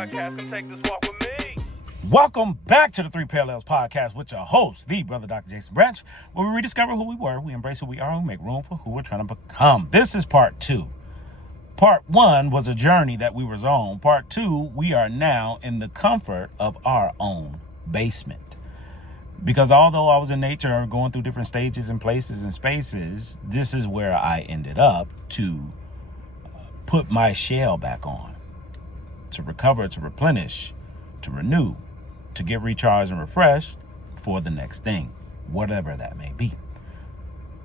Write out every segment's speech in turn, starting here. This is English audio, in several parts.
podcast. Come take this walk with me. Welcome back to the Three Parallels Podcast with your host, the brother Dr. Jason Branch, where we rediscover who we were, we embrace who we are, and we make room for who we're trying to become. This is part 2. Part 1 was a journey that we was on. Part 2, we are now in the comfort of our own basement. Because although I was in nature going through different stages and places and spaces, this is where I ended up to put my shell back on, to recover, to replenish, to renew, to get recharged and refreshed for the next thing, whatever that may be.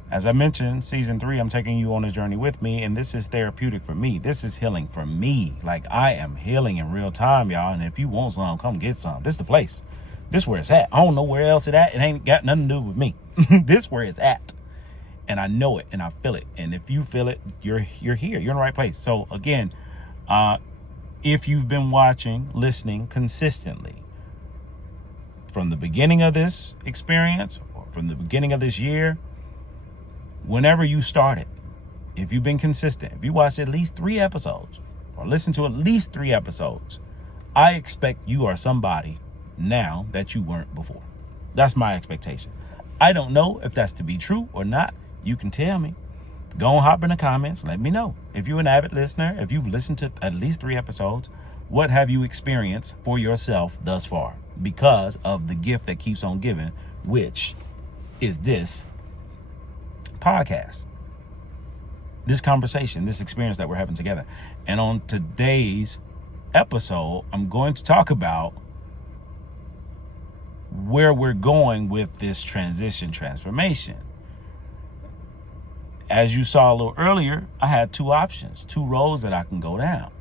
As I mentioned, season 3, I'm taking you on a journey with me, and this is therapeutic for me. This is healing for me. Like, I am healing in real time, y'all, and if you want some, come get some. This is the place. This is where it's at. I don't know where else it's at. It ain't got nothing to do with me. This is where it's at. And I know it, and I feel it. And if you feel it, you're here. You're in the right place. So, again, if you've been watching, listening consistently from the beginning of this experience or from the beginning of this year, whenever you started, if you've been consistent, if you watched at least 3 episodes or listened to at least 3 episodes, I expect you are somebody now that you weren't before. That's my expectation. I don't know if that's to be true or not. You can tell me. Go and hop in the comments. Let me know. If you're an avid listener, if you've listened to at least 3 episodes, what have you experienced for yourself thus far? Because of the gift that keeps on giving, which is this podcast, this conversation, this experience that we're having together. And on today's episode, I'm going to talk about where we're going with this transformation. As you saw a little earlier, I had 2 options, 2 roads that I can go down.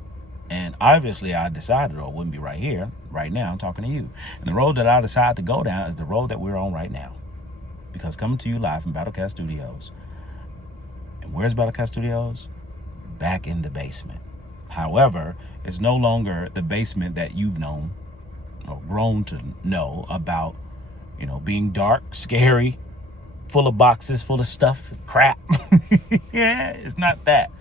And obviously I decided, or it wouldn't be right here, right now, I'm talking to you. And the road that I decided to go down is the road that we're on right now. Because coming to you live from Battlecast Studios. And where's Battlecast Studios? Back in the basement. However, it's no longer the basement that you've known or grown to know about, being dark, scary, full of boxes, full of stuff, crap. Yeah, it's not that.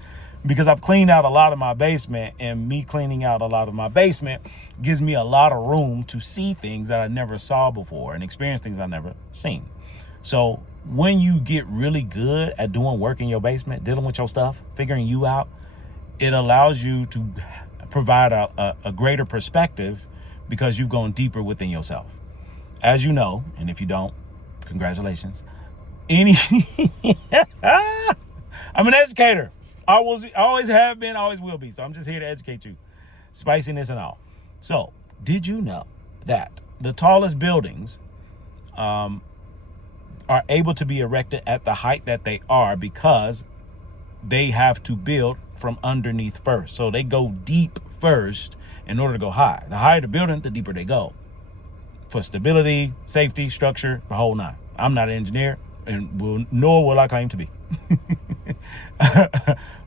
Because I've cleaned out a lot of my basement, and me cleaning out a lot of my basement gives me a lot of room to see things that I never saw before and experience things I never seen. So when you get really good at doing work in your basement, dealing with your stuff, figuring you out, it allows you to provide a greater perspective because you've gone deeper within yourself. As you know, and if you don't, congratulations. I'm an educator. I always have been, always will be. So I'm just here to educate you. Spiciness and all. So, did you know that the tallest buildings are able to be erected at the height that they are because they have to build from underneath first. So they go deep first in order to go high. The higher the building, the deeper they go. For stability, safety, structure, the whole 9. I'm not an engineer, and nor will I claim to be.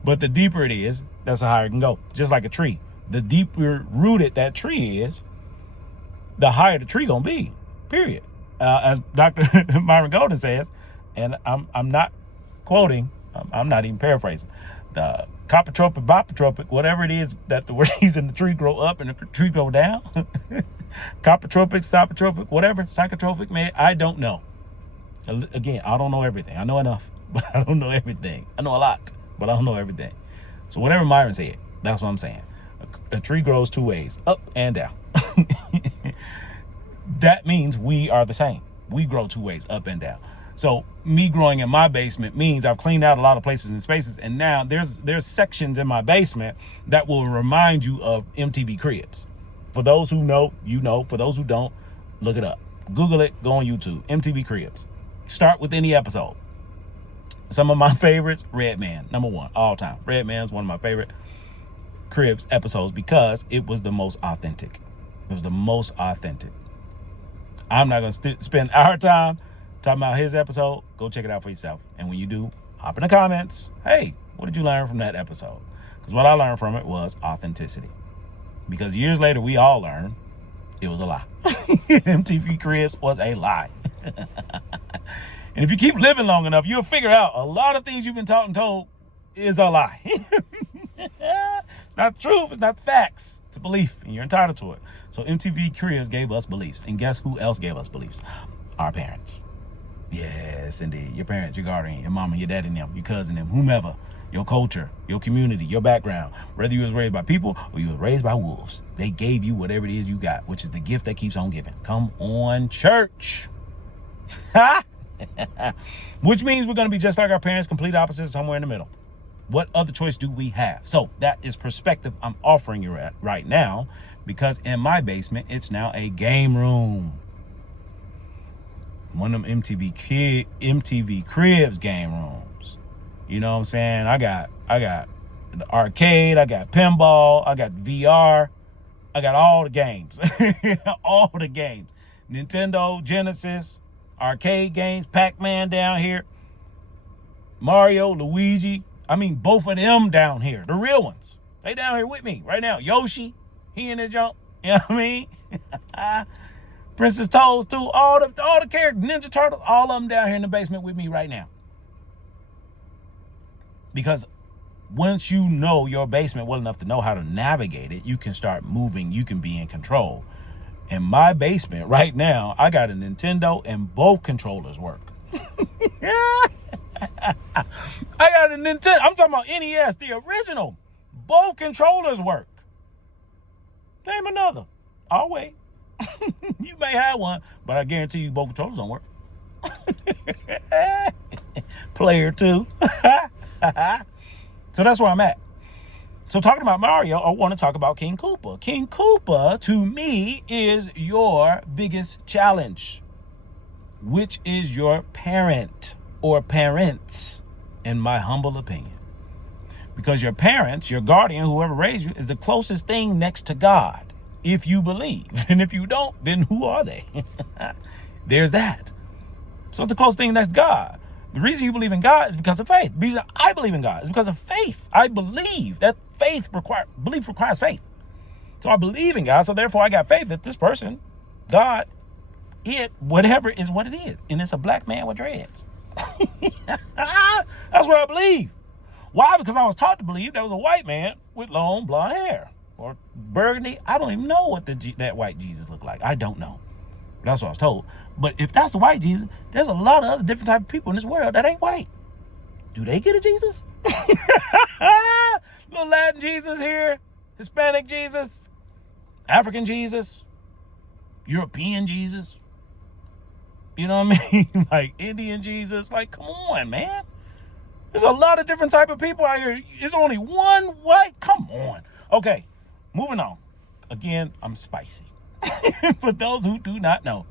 But the deeper it is, that's how higher it can go. Just like a tree. The deeper rooted that tree is, the higher the tree gonna be. Period. As Dr. Myron Golden says, and I'm not quoting, I'm not even paraphrasing. The copotropic, bopotropic, whatever it is that the trees in the tree grow up and the tree go down. Copotropic, sopotropic, whatever, psychotropic, man, I don't know. Again, I don't know everything. I know enough, but I don't know everything. I know a lot, but I don't know everything. So whatever Myron said, that's what I'm saying. A tree grows 2 ways, up and down. That means we are the same. We grow 2 ways, up and down. So me growing in my basement means I've cleaned out a lot of places and spaces, and now there's sections in my basement that will remind you of MTV Cribs. For those who know, you know. For those who don't, look it up. Google it, go on YouTube, MTV Cribs. Start with any episode. Some of my favorites, Redman, number 1, all time. Redman is one of my favorite Cribs episodes because it was the most authentic. It was the most authentic. I'm not going to spend our time talking about his episode. Go check it out for yourself. And when you do, hop in the comments. Hey, what did you learn from that episode? Because what I learned from it was authenticity. Because years later, we all learned it was a lie. MTV Cribs was a lie. And if you keep living long enough, you'll figure out a lot of things you've been taught and told is a lie. It's not the truth. It's not the facts. It's a belief, and you're entitled to it. So MTV Cribs gave us beliefs. And guess who else gave us beliefs? Our parents. Yes, indeed. Your parents, your guardian, your mama, your daddy, them, your cousin, them, whomever. Your culture, your community, your background. Whether you was raised by people or you was raised by wolves. They gave you whatever it is you got, which is the gift that keeps on giving. Come on, church. Which means we're going to be just like our parents, complete opposites, somewhere in the middle. What other choice do we have? So that is perspective I'm offering you right now, because in my basement, it's now a game room. One of them MTV Cribs game rooms. You know what I'm saying? I got the arcade, I got pinball, I got VR, I got all the games. All the games. Nintendo, Genesis, arcade games, Pac-Man down here, Mario, Luigi. I mean, both of them down here, the real ones. They down here with me right now. Yoshi, he in his jump. You know what I mean? Princess Toads too. All the characters, Ninja Turtles, all of them down here in the basement with me right now. Because once you know your basement well enough to know how to navigate it, you can start moving. You can be in control. In my basement right now, I got a Nintendo and both controllers work. I got a Nintendo. I'm talking about NES, the original. Both controllers work. Name another. I'll wait. You may have one, but I guarantee you both controllers don't work. Player 2. So that's where I'm at. So talking about Mario, I want to talk about King Koopa. King Koopa, to me, is your biggest challenge, which is your parent or parents, in my humble opinion. Because your parents, your guardian, whoever raised you, is the closest thing next to God, if you believe. And if you don't, then who are they? There's that. So it's the closest thing next to God. The reason you believe in God is because of faith. The reason I believe in God is because of faith. I believe that belief requires faith. So I believe in God, so therefore I got faith that this person, God, whatever is what it is. And it's a black man with dreads. That's what I believe. Why? Because I was taught to believe there was a white man with long blonde hair or burgundy. I don't even know what that white Jesus looked like. I don't know. That's what I was told. But if that's the white Jesus, there's a lot of other different type of people in this world that ain't white. Do they get a Jesus? Little Latin Jesus here, Hispanic Jesus, African Jesus, European Jesus. You know what I mean? Like Indian Jesus. Like, come on, man. There's a lot of different type of people out here. There's only one white. Come on. Okay, moving on. Again, I'm spicy. For those who do not know,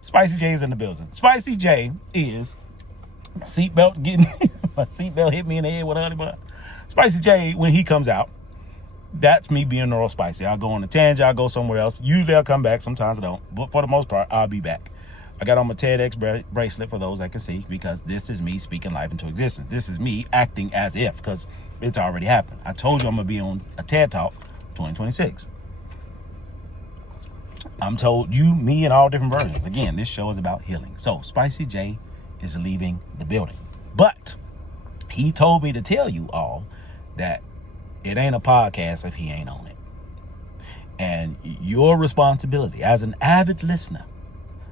Spicy J is in the building. Spicy J is seatbelt getting my seatbelt hit me in the head with a honey bun. Spicy J, when he comes out, that's me being neural spicy. I'll go on a tangent, I'll go somewhere else. Usually I'll come back, sometimes I don't. But for the most part, I'll be back. I got on my TEDx bracelet for those that can see, because this is me speaking life into existence. This is me acting as if, because it's already happened. I told you I'm going to be on a TED Talk 2026. I'm told you, me, and all different versions. Again, this show is about healing. So Spicy J is leaving the building. But he told me to tell you all that it ain't a podcast if he ain't on it. And your responsibility as an avid listener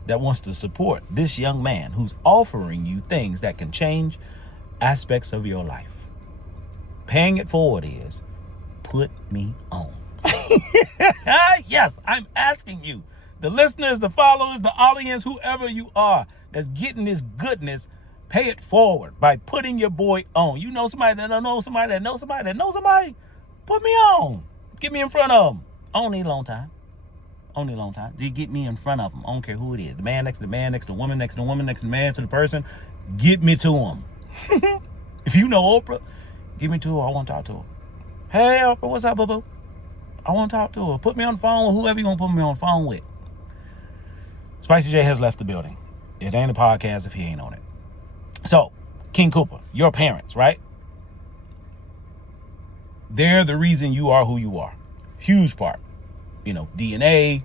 that wants to support this young man who's offering you things that can change aspects of your life, paying it forward, is put me on. Yes, I'm asking you, the listeners, the followers, the audience, whoever you are that's getting this goodness, pay it forward by putting your boy on. You know somebody that don't know somebody that knows somebody that knows somebody, put me on. Get me in front of them. I don't need a long time. Only a long time. Just get me in front of them. I don't care who it is. The man next to the man, next to the woman, next to the woman, next to the man, to the person. Get me to him. If you know Oprah, get me to her. I want to talk to her. Hey, Oprah, what's up, boo-boo? I want to talk to her. Put me on the phone with whoever you want to put me on the phone with. Spicy J has left the building. It ain't a podcast if he ain't on it. So, King Koopa, your parents, right? They're the reason you are who you are. Huge part. You know, DNA,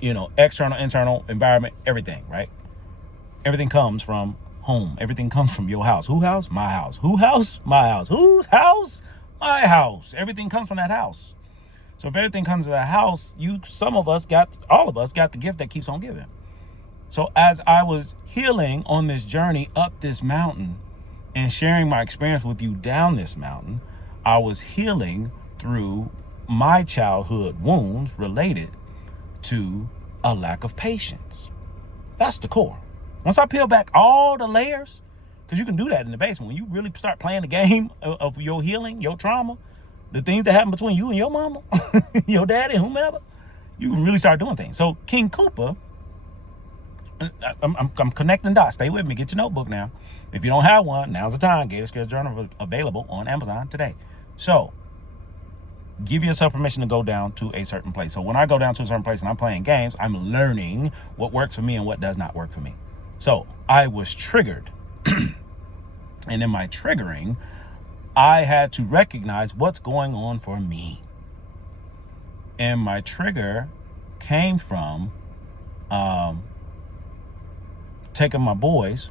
you know, external, internal, environment, everything, right? Everything comes from home. Everything comes from your house. Who house? My house. Who house? My house. Whose house? My house. Everything comes from that house. So if everything comes to the house, all of us got the gift that keeps on giving. So as I was healing on this journey up this mountain and sharing my experience with you down this mountain, I was healing through my childhood wounds related to a lack of patience. That's the core. Once I peel back all the layers, because you can do that in the basement, when you really start playing the game of your healing, your trauma, the things that happen between you and your mama, your daddy, whomever, you can really start doing things. So King Cooper, I'm connecting dots. Stay with me. Get your notebook now. If you don't have one, now's the time. Gator Skills Journal available on Amazon today. So give yourself permission to go down to a certain place. So when I go down to a certain place and I'm playing games, I'm learning what works for me and what does not work for me. So I was triggered. And in my triggering, I had to recognize what's going on for me. And my trigger came from taking my boys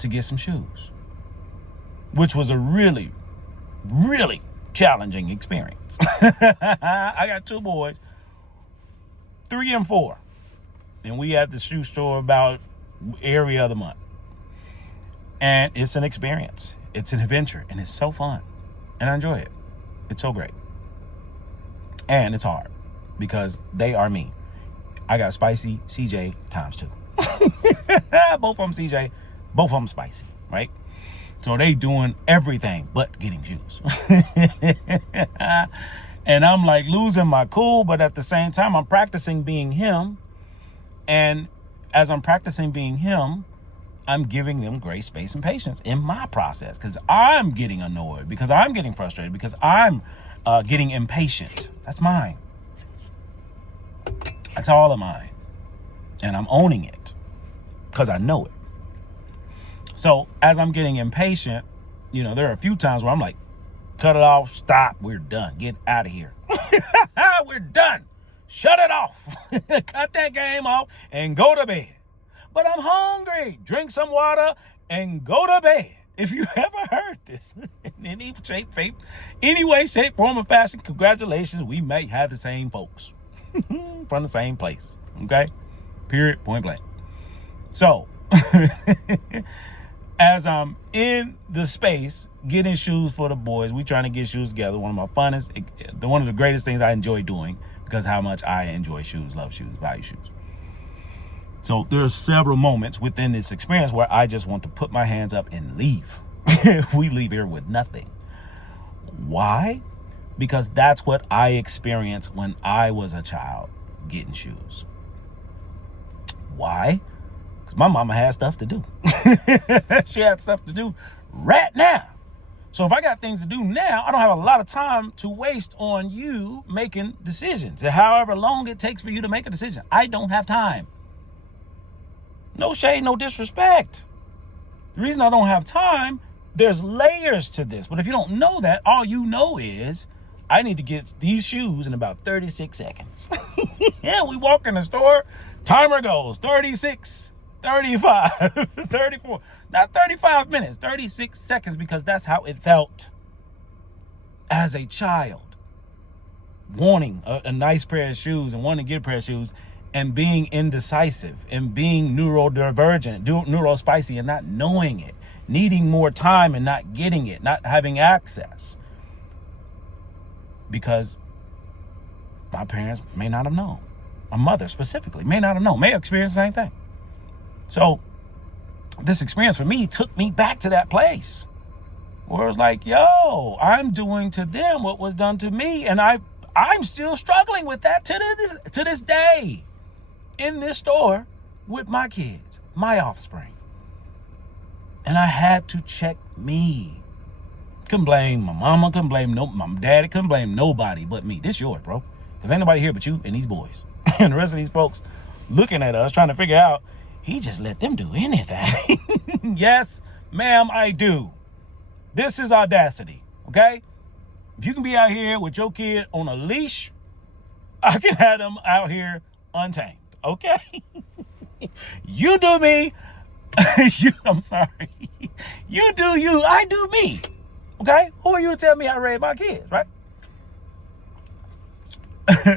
to get some shoes, which was a really, really challenging experience. I got 2 boys, 3 and 4, and we at the shoe store about every other month. And it's an experience. It's an adventure, and it's so fun, and I enjoy it. It's so great. And it's hard because they are me. I got spicy CJ times 2. Both of them CJ, both of them spicy, right? So they doing everything but getting shoes. And I'm like losing my cool, but at the same time, I'm practicing being him. And as I'm practicing being him, I'm giving them grace, space, and patience in my process, because I'm getting annoyed, because I'm getting frustrated, because I'm getting impatient. That's mine. That's all of mine. And I'm owning it because I know it. So as I'm getting impatient, there are a few times where I'm like, cut it off, stop, we're done. Get out of here. We're done. Shut it off. Cut that game off and go to bed. But I'm hungry. Drink some water and go to bed. If you ever heard this in any way, shape, form, or fashion, congratulations. We may have the same folks from the same place. Okay? Period. Point blank. So, as I'm in the space getting shoes for the boys, we trying to get shoes together. One of the greatest things I enjoy doing, because how much I enjoy shoes, love shoes, value shoes. So there are several moments within this experience where I just want to put my hands up and leave. We leave here with nothing. Why? Because that's what I experienced when I was a child getting shoes. Why? Because my mama had stuff to do. She had stuff to do right now. So if I got things to do now, I don't have a lot of time to waste on you making decisions. However long it takes for you to make a decision, I don't have time. No shade, no disrespect. The reason I don't have time, there's layers to this. But if you don't know that, all you know is I need to get these shoes in about 36 seconds. Yeah, we walk in the store, timer goes 36, 35, 34, not 35 minutes, 36 seconds, because that's how it felt as a child. Wanting a nice pair of shoes and wanting to get a pair of shoes, and being indecisive and being neurodivergent, neurospicy and not knowing it, needing more time and not getting it, not having access. Because my parents may not have known. My mother specifically may not have known, may have experienced the same thing. So this experience for me took me back to that place where it was like, yo, I'm doing to them what was done to me. And I'm still struggling with that to this day. In this store with my kids, my offspring. And I had to check me. Couldn't blame my mama, couldn't blame my daddy, couldn't blame nobody but me. This yours, bro. Because ain't nobody here but you and these boys. And the rest of these folks looking at us trying to figure out, he just let them do anything. Yes, ma'am, I do. This is audacity, okay? If you can be out here with your kid on a leash, I can have them out here untamed. Okay? You do me. I'm sorry. You do you. I do me. Okay? Who are you to tell me how to raise my kids, right?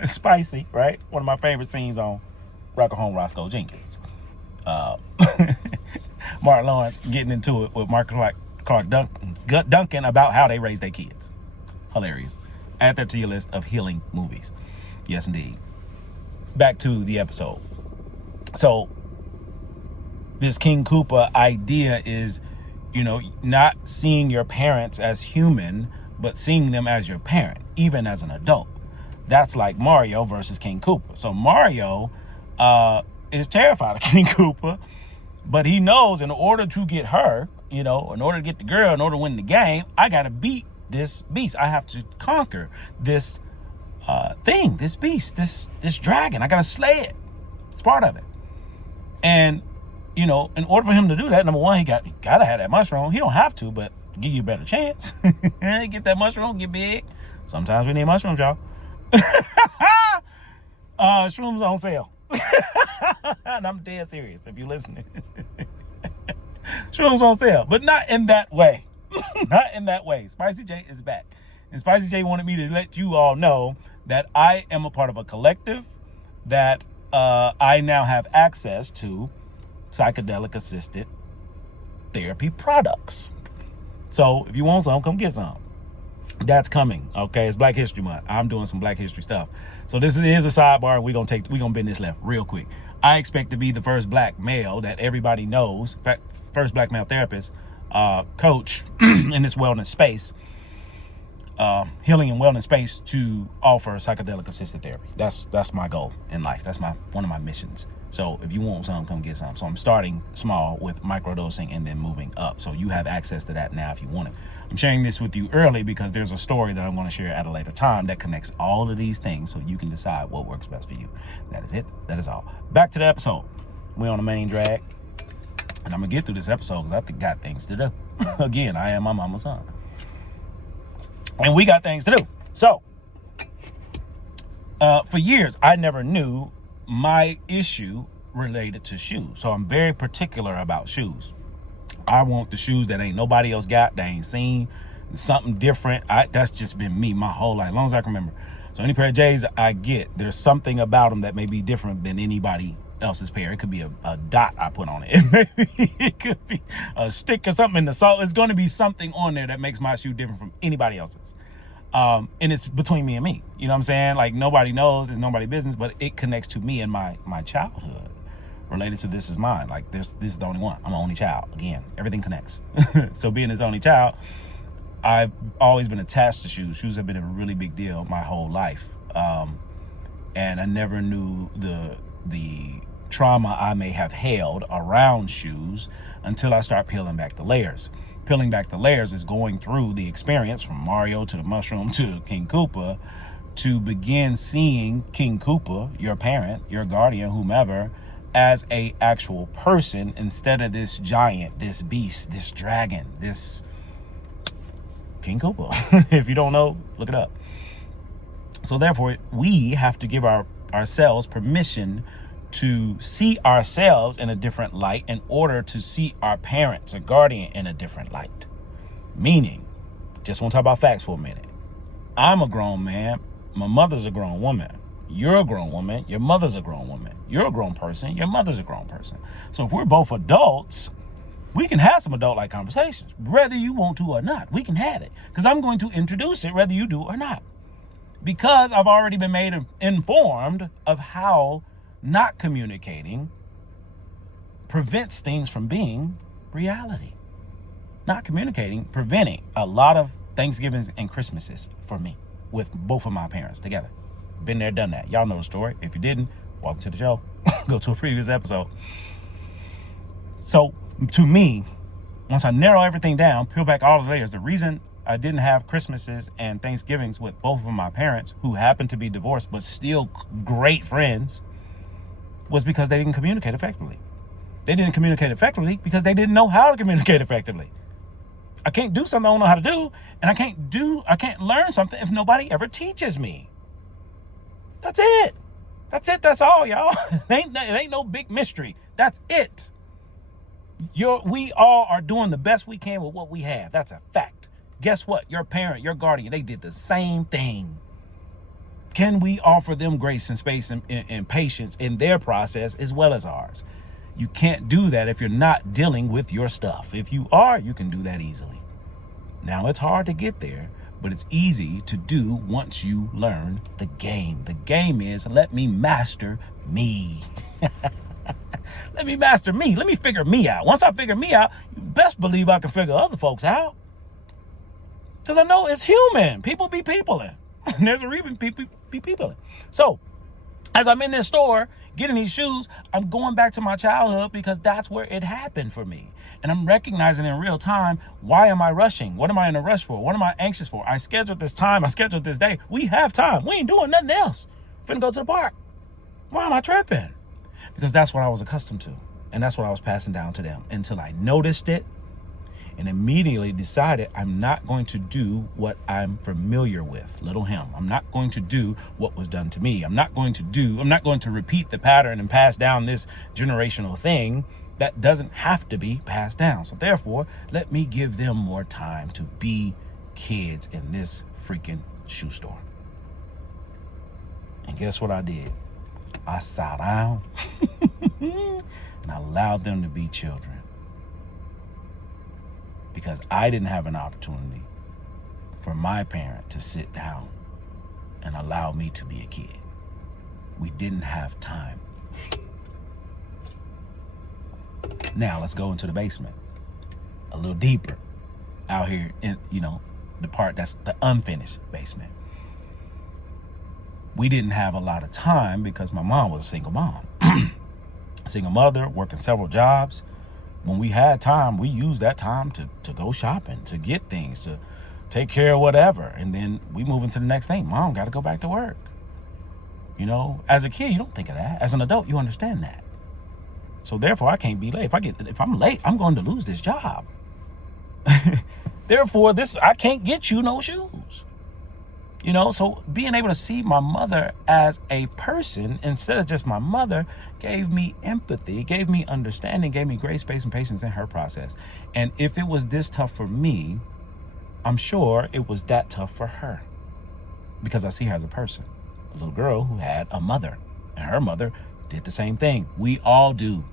Spicy, right? One of my favorite scenes on Rock Home Roscoe Jenkins. Martin Lawrence getting into it with Clark Duncan about how they raise their kids. Hilarious. Add that to your list of healing movies. Yes, indeed. Back to the episode. So, this King Koopa idea is, not seeing your parents as human, but seeing them as your parent, even as an adult. That's like Mario versus King Koopa. So Mario is terrified of King Koopa, but he knows in order to get her, in order to get the girl, in order to win the game, I got to beat this beast. I have to conquer this thing, this beast, this dragon. I got to slay it. It's part of it. And, in order for him to do that, number one, he got to have that mushroom. He don't have to, but give you a better chance. Get that mushroom, get big. Sometimes we need mushrooms, y'all. Shrooms on sale. And I'm dead serious if you're listening. Shrooms on sale, but not in that way. Not in that way. Spicy J is back. And Spicy J wanted me to let you all know that I am a part of a collective that I now have access to psychedelic assisted therapy products. So if you want some, come get some. That's coming. Okay, it's Black History Month. I'm doing some Black History stuff. So this is a sidebar. We're gonna bend this left real quick. I expect to be the first Black male that everybody knows, in fact, first Black male therapist, coach in this wellness space, healing and wellness space, to offer psychedelic assisted therapy. That's my goal in life. That's one of my missions. So if you want some, come get some. So I'm starting small with microdosing and then moving up. So you have access to that now if you want it. I'm sharing this with you early because there's a story that I'm going to share at a later time that connects all of these things so you can decide what works best for you. That is it. That is all. Back to the episode. We're on the main drag. And I'm going to get through this episode because I got things to do. Again, I am my mama's son. And we got things to do. So, for years, I never knew my issue related to shoes. So I'm very particular about shoes. I want the shoes that ain't nobody else got, that ain't seen, something different. That's just been me my whole life, as long as I can remember. So any pair of J's I get, there's something about them that may be different than anybody else's pair. It could be a dot I put on it. It could be a stick or something in the sole. It's going to be something on there that makes my shoe different from anybody else's. And it's between me and me. You know what I'm saying? Like, nobody knows, it's nobody's business, but it connects to me and my childhood related to this is mine. Like, this is the only one. I'm an only child. Again, everything connects. So being this only child, I've always been attached to shoes. Shoes have been a really big deal my whole life. And I never knew the trauma I may have held around shoes until I start peeling back the layers. Peeling back the layers is going through the experience from Mario to the mushroom to King Koopa to begin seeing King Koopa, your parent, your guardian, whomever, as a actual person instead of this giant, this beast, this dragon, this King Koopa. If you don't know, look it up. So therefore, we have to give ourselves permission to see ourselves in a different light in order to see our parents or guardian in a different light. Meaning, just want to talk about facts for a minute. I'm a grown man. My mother's a grown woman. You're a grown woman. Your mother's a grown woman. You're a grown person. Your mother's a grown person. So if we're both adults, we can have some adult-like conversations, whether you want to or not. We can have it because I'm going to introduce it whether you do or not. Because I've already been made informed of how not communicating prevents things from being reality. Not communicating, preventing a lot of Thanksgivings and Christmases for me with both of my parents together. Been there, done that. Y'all know the story. If you didn't, welcome to the show. Go to a previous episode. So to me, once I narrow everything down, peel back all the layers, the reason I didn't have Christmases and Thanksgivings with both of my parents, who happened to be divorced but still great friends, was because they didn't communicate effectively. They didn't communicate effectively because they didn't know how to communicate effectively. I can't do something I don't know how to do, and I can't learn something if nobody ever teaches me. That's it. That's it. That's all, y'all. It ain't no big mystery. That's it. We all are doing the best we can with what we have. That's a fact. Guess what? Your parent, your guardian, they did the same thing. Can we offer them grace and space and patience in their process as well as ours? You can't do that if you're not dealing with your stuff. If you are, you can do that easily. Now, it's hard to get there, but it's easy to do once you learn the game. The game is, let me master me. Let me master me. Let me figure me out. Once I figure me out, you best believe I can figure other folks out. Because I know it's human. People be peopling. And there's a reason people be peopling. So, as I'm in this store getting these shoes, I'm going back to my childhood because that's where it happened for me. And I'm recognizing in real time, why am I rushing? What am I in a rush for? What am I anxious for? I scheduled this time. I scheduled this day. We have time. We ain't doing nothing else. Finna go to the park. Why am I tripping? Because that's what I was accustomed to. And that's what I was passing down to them until I noticed it and immediately decided I'm not going to do what I'm familiar with. Little him. I'm not going to do what was done to me. I'm not going to repeat the pattern and pass down this generational thing that doesn't have to be passed down. So therefore, let me give them more time to be kids in this freaking shoe store. And guess what I did? I sat down and I allowed them to be children. Because I didn't have an opportunity for my parent to sit down and allow me to be a kid. We didn't have time. Now let's go into the basement a little deeper out here in, the part that's the unfinished basement. We didn't have a lot of time because my mom was a single mom, single mother, working several jobs. When we had time, we used that time to go shopping, to get things, to take care of whatever. And then we move into the next thing. Mom got to go back to work. As a kid, you don't think of that. As an adult, you understand that. So therefore, I can't be late. If I'm late, I'm going to lose this job. Therefore, I can't get you no shoes. So being able to see my mother as a person instead of just my mother gave me empathy, gave me understanding, gave me grace, space, and patience in her process. And if it was this tough for me, I'm sure it was that tough for her because I see her as a person, a little girl who had a mother, and her mother did the same thing. We all do,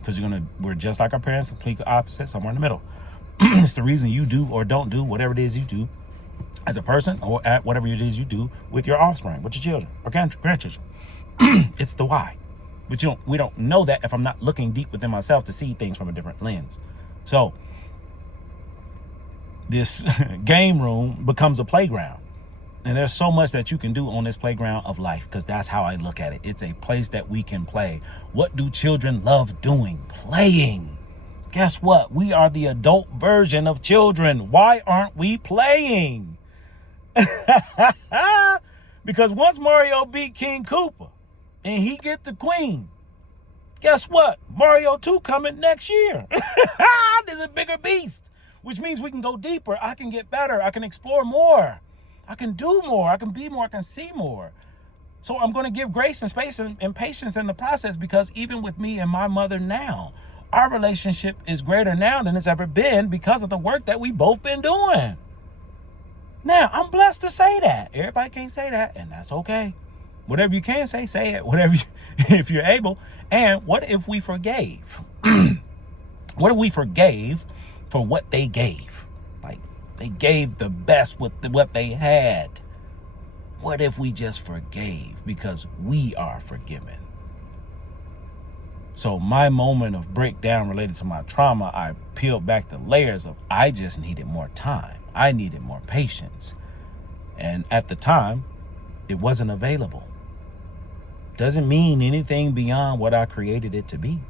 because we're just like our parents, completely opposite, somewhere in the middle. It's the reason you do or don't do whatever it is you do as a person, or at whatever it is you do with your offspring, with your children or grandchildren. It's the why. But we don't know that if I'm not looking deep within myself to see things from a different lens. So this game room becomes a playground. And there's so much that you can do on this playground of life, because that's how I look at it. It's a place that we can play. What do children love doing? Playing. Guess what? We are the adult version of children. Why aren't we playing? Because once Mario beat King Koopa and he get the queen, guess what? Mario 2 coming next year. There's a bigger beast, which means we can go deeper. I can get better. I can explore more. I can do more. I can be more. I can see more. So I'm going to give grace and space and patience in the process, because even with me and my mother now, our relationship is greater now than it's ever been because of the work that we both been doing. Now, I'm blessed to say that. Everybody can't say that, and that's okay. Whatever you can say it. If you're able. And what if we forgave? What if we forgave for what they gave? Like, they gave the best with what they had. What if we just forgave because we are forgiven? So my moment of breakdown related to my trauma, I peeled back the layers of I just needed more time. I needed more patience. And at the time, it wasn't available. Doesn't mean anything beyond what I created it to be.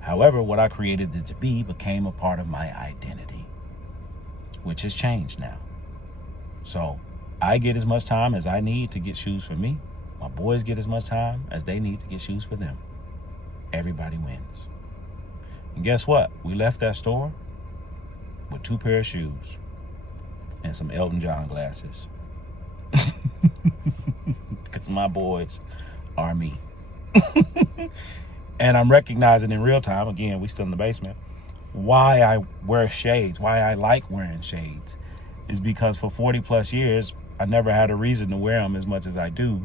However, what I created it to be became a part of my identity, which has changed now. So I get as much time as I need to get shoes for me. My boys get as much time as they need to get shoes for them. Everybody wins. And guess what? We left that store with 2 pair of shoes and some Elton John glasses. Because my boys are me. And I'm recognizing in real time, again, we still in the basement, why I wear shades, why I like wearing shades, is because for 40 plus years, I never had a reason to wear them as much as I do,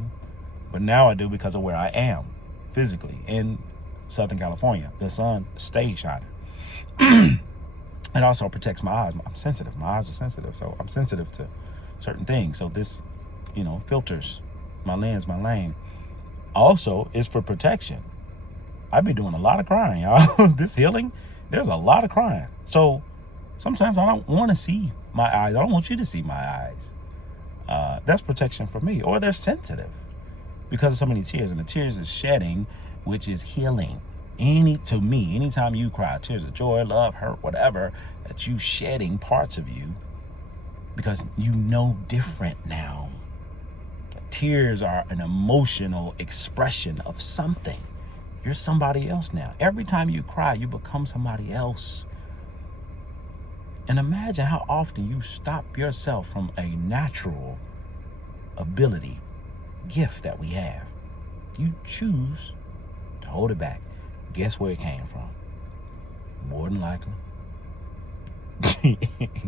but now I do because of where I am physically in Southern California. The sun stays shining. It also protects my eyes. I'm sensitive. My eyes are sensitive, so I'm sensitive to certain things. So this, filters my lens, my lane. Also, is for protection. I be doing a lot of crying, y'all. This healing, there's a lot of crying. So sometimes I don't want to see my eyes. I don't want you to see my eyes. That's protection for me. Or they're sensitive because of so many tears. And the tears is shedding, which is healing. To me, anytime you cry, tears of joy, love, hurt, whatever, that you shedding parts of you because you know different now. Tears are an emotional expression of something. You're somebody else now. Every time you cry, you become somebody else. And imagine how often you stop yourself from a natural ability, gift that we have. You choose to hold it back. Guess where it came from? More than likely,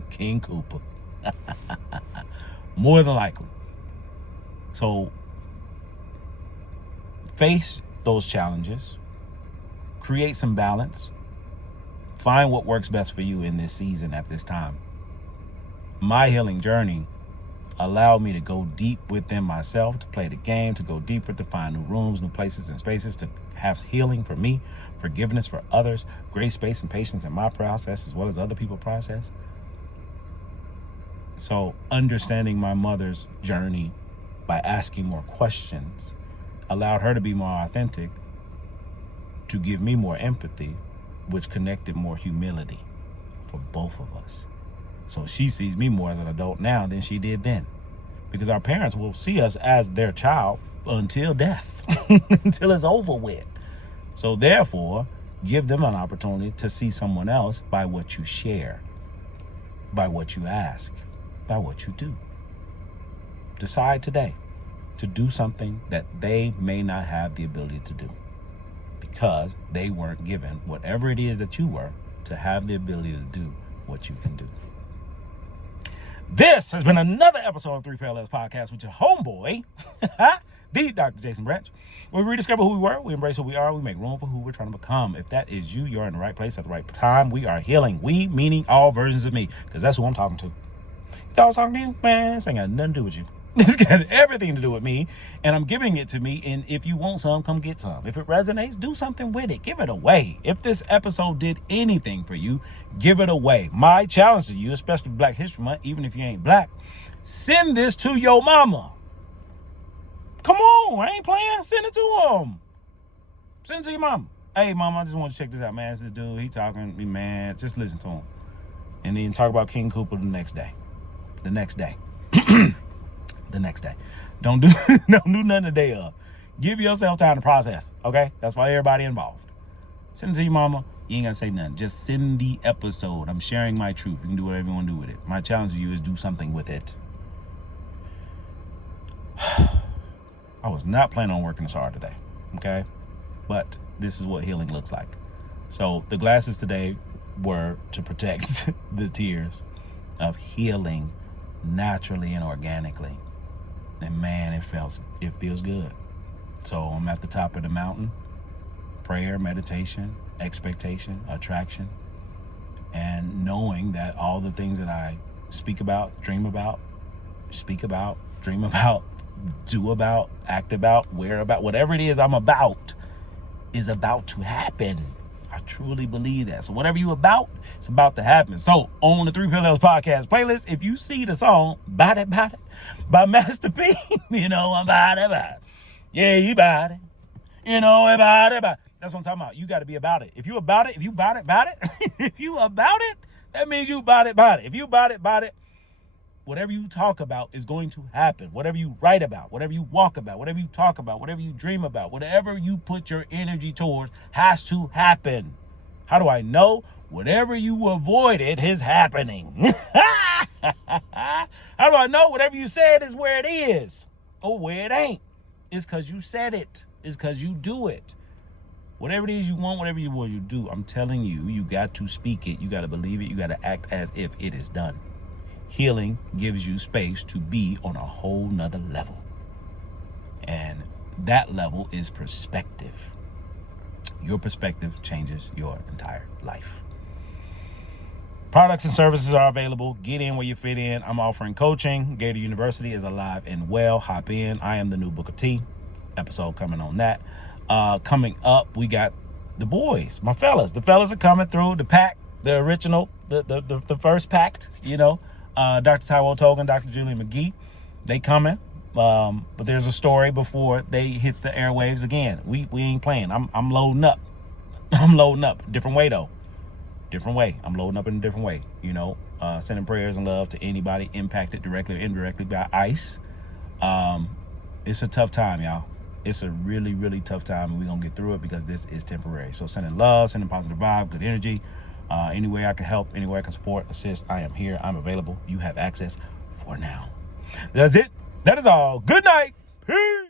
King Cooper. More than likely. So face those challenges, create some balance, find what works best for you in this season at this time. My healing journey allowed me to go deep within myself, to play the game, to go deeper, to find new rooms, new places and spaces, to have healing for me, forgiveness for others, grace, space, and patience in my process as well as other people's process. So understanding my mother's journey by asking more questions allowed her to be more authentic, to give me more empathy, which connected more humility for both of us. So she sees me more as an adult now than she did then, because our parents will see us as their child until death, until it's over with. So therefore, give them an opportunity to see someone else by what you share, by what you ask, by what you do. Decide today to do something that they may not have the ability to do because they weren't given whatever it is that you were to have the ability to do what you can do. This has been another episode of 3 Parallels Podcast with your homeboy, the Dr. Jason Branch, where we rediscover who we were, we embrace who we are, we make room for who we're trying to become. If that is you, you're in the right place at the right time. We are healing. We, meaning all versions of me, because that's who I'm talking to. You thought I was talking to you? Man, this ain't got nothing to do with you. This got everything to do with me, and I'm giving it to me, and if you want some, come get some. If it resonates, do something with it. Give it away. If this episode did anything for you, give it away. My challenge to you, especially Black History Month, even if you ain't black, send this to your mama. Come on, I ain't playing. Send it to him. Send it to your mama. Hey, mama, I just want you to check this out, man. It's this dude, he talking to me, man. Just listen to him. And then talk about King Cooper the next day. The next day. The next day. Don't do nothing the day of. Give yourself time to process, okay? That's why everybody involved. Send it to your mama. You ain't gotta say nothing. Just send the episode. I'm sharing my truth. You can do whatever you want to do with it. My challenge to you is do something with it. I was not planning on working this hard today, okay? But this is what healing looks like. So the glasses today were to protect the tears of healing naturally and organically. And man, it feels good. So I'm at the top of the mountain. Prayer, meditation, expectation, attraction, and knowing that all the things that I speak about, dream about, speak about, dream about, do about, act about, wear about, whatever it is I'm about is about to happen. I truly believe that. So whatever you about, it's about to happen. So on the 3 Parallels Podcast playlist, if you see the song Bout It by Master P, you know I'm about it. Yeah, you about it. You know about it. That's what I'm talking about. You got to be about it. If you about it, if you about it, if you about it, that means you about it. If you about it, whatever you talk about is going to happen. Whatever you write about, whatever you walk about, whatever you talk about, whatever you dream about, whatever you put your energy towards has to happen. How do I know? Whatever you avoided is happening. How do I know? Whatever you said is where it is. Or where it ain't. It's because you said it. It's because you do it. Whatever it is you want, whatever you want, you do. I'm telling you, you got to speak it. You got to believe it. You got to act as if it is done. Healing gives you space to be on a whole nother level. And that level is perspective. Your perspective changes your entire life. Products and services are available. Get in where you fit in. I'm offering coaching. Gator University is alive and well. Hop in. I am the new Booker T. Episode coming on that. Coming up, we got the boys, my fellas. The fellas are coming through. The pack, the original, the first pact, Dr. Tyrone Togan, Dr. Julie McGee. They coming. But there's a story before they hit the airwaves again. We ain't playing. I'm loading up. I'm loading up. Different way though. Different way. I'm loading up in a different way. Sending prayers and love to anybody impacted directly or indirectly by ICE. It's a tough time, y'all. It's a really, really tough time, and we're gonna get through it because this is temporary. So sending love, sending positive vibe, good energy. Any way I can help, any way I can support, assist, I am here. I'm available. You have access for now. That's it. That is all. Good night. Peace.